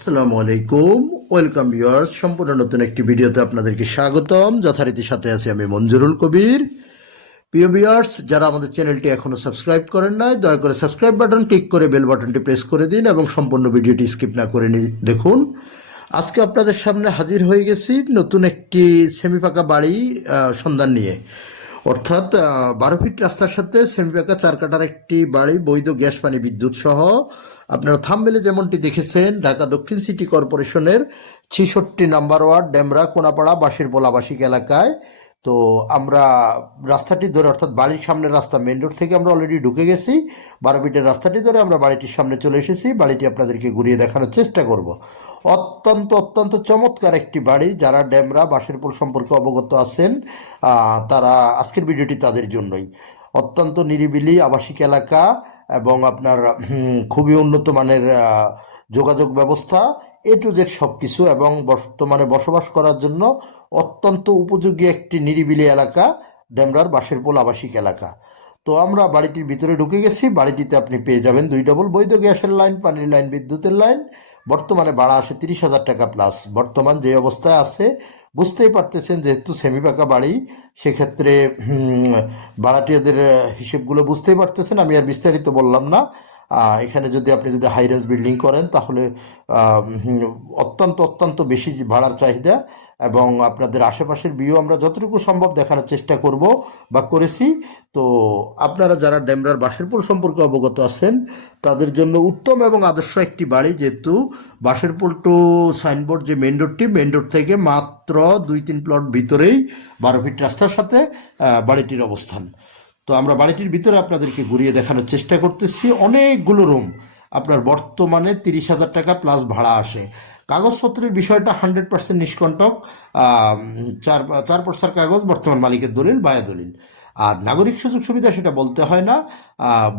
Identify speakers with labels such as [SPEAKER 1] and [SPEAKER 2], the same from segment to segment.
[SPEAKER 1] আসসালামু আলাইকুম। Welcome viewers সম্পূর্ণ নতুন একটি ভিডিওতে আপনাদেরকে স্বাগতম। যথারীতি সাথে আছি আমি মঞ্জুরুল কবির। প্রিয় ভিউয়ার্স যারা আমাদের চ্যানেলটি এখনও সাবস্ক্রাইব করেন নাই, দয়া করে সাবস্ক্রাইব বাটন ক্লিক করে বেল বাটনটি প্রেস করে দিন এবং সম্পূর্ণ ভিডিওটি স্কিপ না করে দেখুন। আজকে আপনাদের সামনে হাজির হয়ে গেছি নতুন একটি সেমি পাকা বাড়ি সন্ধান নিয়ে। অর্থাৎ বারো ফিট রাস্তার সাথে সেমি পাকা চার কাটার একটি বাড়ি, বৈধ গ্যাস, পানি, বিদ্যুৎ সহ আপনারা থামবেলে যেমনটি দেখেছেন, ঢাকা দক্ষিণ সিটি কর্পোরেশনের ছেষট্টি নাম্বার ওয়ার্ড, ডেমরা, কোনাপাড়া বাসের পোলাবাসিক এলাকায়। তো আমরা রাস্তাটি ধরে, অর্থাৎ বাড়ির সামনের রাস্তা মেন রোড থেকে আমরা অলরেডি ঢুকে গেছি। বারো ফিটের রাস্তাটি ধরে আমরা বাড়িটির সামনে চলে এসেছি। বাড়িটি আপনাদেরকে ঘুরিয়ে দেখানোর চেষ্টা করব। অত্যন্ত অত্যন্ত চমৎকার একটি বাড়ি, যারা ড্যামরা বাঁশের পোল সম্পর্কে অবগত আছেন তারা আজকের ভিডিওটি তাদের জন্যই। অত্যন্ত নিরিবিলি আবাসিক এলাকা এবং আপনার খুবই উন্নত মানের যোগাযোগ ব্যবস্থা, এ টু জেড সব কিছু এবং বর্তমানে বসবাস করার জন্য অত্যন্ত উপযোগী একটি নিরিবিলি এলাকা, ডেমরার বাঁশের পোল আবাসিক এলাকা। তো আমরা বাড়িটির ভিতরে ঢুকে গেছি, বাড়িটিতে আপনি পেয়ে যাবেন দুই ডবল বৈধ গ্যাসের লাইন, পানির লাইন, বিদ্যুতের লাইন। বর্তমানে বাড়া আসে তিরিশ হাজার টাকা প্লাস বর্তমান যে অবস্থায় আছে, বুঝতেই পারতেছেন যেহেতু সেমি পাকা বাড়ি, সেক্ষেত্রে ভাড়াটিয়াদের হিসেবগুলো বুঝতেই পারতেছেন, আমি আর বিস্তারিত বললাম না। এখানে যদি আপনি যদি হাই হাইরেজ বিল্ডিং করেন, তাহলে অত্যন্ত অত্যন্ত বেশি ভাড়ার চাহিদা এবং আপনাদের আশেপাশের ভিউ আমরা যতটুকু সম্ভব দেখানোর চেষ্টা করব বা করেছি। তো আপনারা যারা ডেমরার বাঁশের পোল সম্পর্কে অবগত আছেন, তাদের জন্য উত্তম এবং আদর্শ একটি বাড়ি, যেহেতু বাঁশের পোল টু সাইনবোর্ড যে মেন রোডটি মেন রোড থেকে মাত্র দুই তিন প্লট ভিতরেই বারো ফিট রাস্তার সাথে বাড়িটির অবস্থান। তো আমরা বাড়িটির ভিতরে আপনাদেরকে ঘুরিয়ে দেখানোর চেষ্টা করতেছি। অনেকগুলো রুম আপনার বর্তমানে তিরিশ হাজার টাকা প্লাস ভাড়া আসে। কাগজপত্রের বিষয়টা হান্ড্রেড পার্সেন্ট নিষ্কণ্টক। চার চার পর্সার কাগজ বর্তমান মালিকের দলিল বায়া দলিল। আর নাগরিক সুযোগ সুবিধা সেটা বলতে হয় না।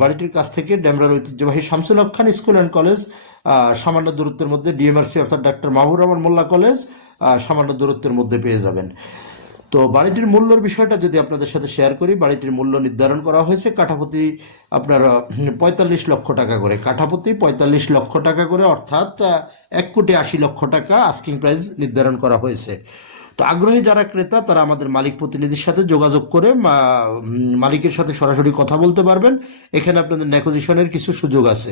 [SPEAKER 1] বাড়িটির কাছ থেকে ডেমরার ঐতিহ্যবাহী Shamsul Khan school and college সামান্য দূরত্বের মধ্যে ডিএমআরসি অর্থাৎ ডাক্তার মাহবুর রহমান মোল্লা কলেজ সামান্য দূরত্বের মধ্যে পেয়ে যাবেন। তো বাড়িটির মূল্যর বিষয়টা যদি আপনাদের সাথে শেয়ার করি, বাড়িটির মূল্য নির্ধারণ করা হয়েছে কাঠাপতি আপনার পঁয়তাল্লিশ লক্ষ টাকা করে। কাঠাপতি পঁয়তাল্লিশ লক্ষ টাকা করে, অর্থাৎ এক কোটি আশি লক্ষ টাকা আস্কিং প্রাইস নির্ধারণ করা হয়েছে। তো আগ্রহী যারা ক্রেতা, তারা আমাদের মালিক প্রতিনিধির সাথে যোগাযোগ করে মালিকের সাথে সরাসরি কথা বলতে পারবেন। এখানে আপনাদের নেকোজিশনের কিছু সুযোগ আছে।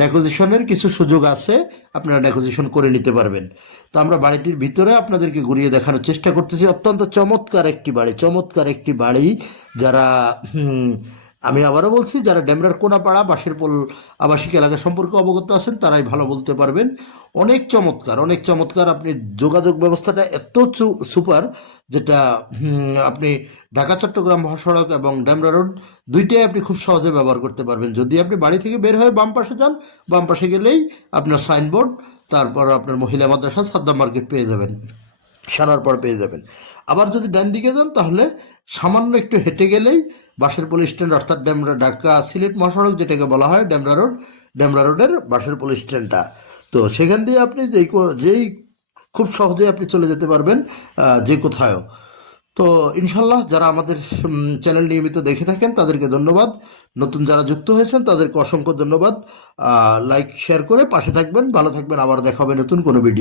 [SPEAKER 1] নেকোজিশনের কিছু সুযোগ আছে, আপনারা নেকোজিশন করে নিতে পারবেন। তো আমরা বাড়িটির ভিতরে আপনাদেরকে ঘুরিয়ে দেখানোর চেষ্টা করতেছি। অত্যন্ত চমৎকার একটি বাড়ি, চমৎকার একটি বাড়ি যারা আমি আবারও বলছি, যারা ডেমরার কোনাপাড়া বাঁশের পোল আবাসিক এলাকা সম্পর্কে অবগত আছেন, তারাই ভালো বলতে পারবেন। অনেক চমৎকার অনেক চমৎকার আপনি যোগাযোগ ব্যবস্থাটা এত সুপার যেটা আপনি ঢাকা, চট্টগ্রাম মহাসড়ক এবং ডেমরা রোড দুইটাই আপনি খুব সহজে ব্যবহার করতে পারবেন। যদি আপনি বাড়ি থেকে বের হয়ে বাম পাশে যান, বাম পাশে গেলেই আপনার সাইনবোর্ড, তারপর আপনার মহিলা মাদ্রাসা সাদ্দাম মার্কেট পেয়ে যাবেন। সারার পর পেয়ে যাবেন। আবার যদি ডান দিকে যান, তাহলে সামান্য একটু হেঁটে গেলেই বাসের পুলিশ স্ট্যান্ড, অর্থাৎ ডেমরা ঢাকা সিলেট মহাসড়ক যেটাকে বলা হয় ডেমরা রোড ডেমরা রোডের বাসের পুলিশ স্ট্যান্ডটা। তো সেখান দিয়ে আপনি যেই যেই খুব সহজে আপনি চলে যেতে পারবেন যে কোথায়ও। তো ইনশাল্লাহ যারা আমাদের চ্যানেল নিয়মিত দেখে থাকেন, তাদেরকে ধন্যবাদ। নতুন যারা যুক্ত হয়েছেন, তাদেরকে অসংখ্য ধন্যবাদ। লাইক শেয়ার করে পাশে থাকবেন। ভালো থাকবেন। আবার দেখা হবে নতুন কোনো ভিডিও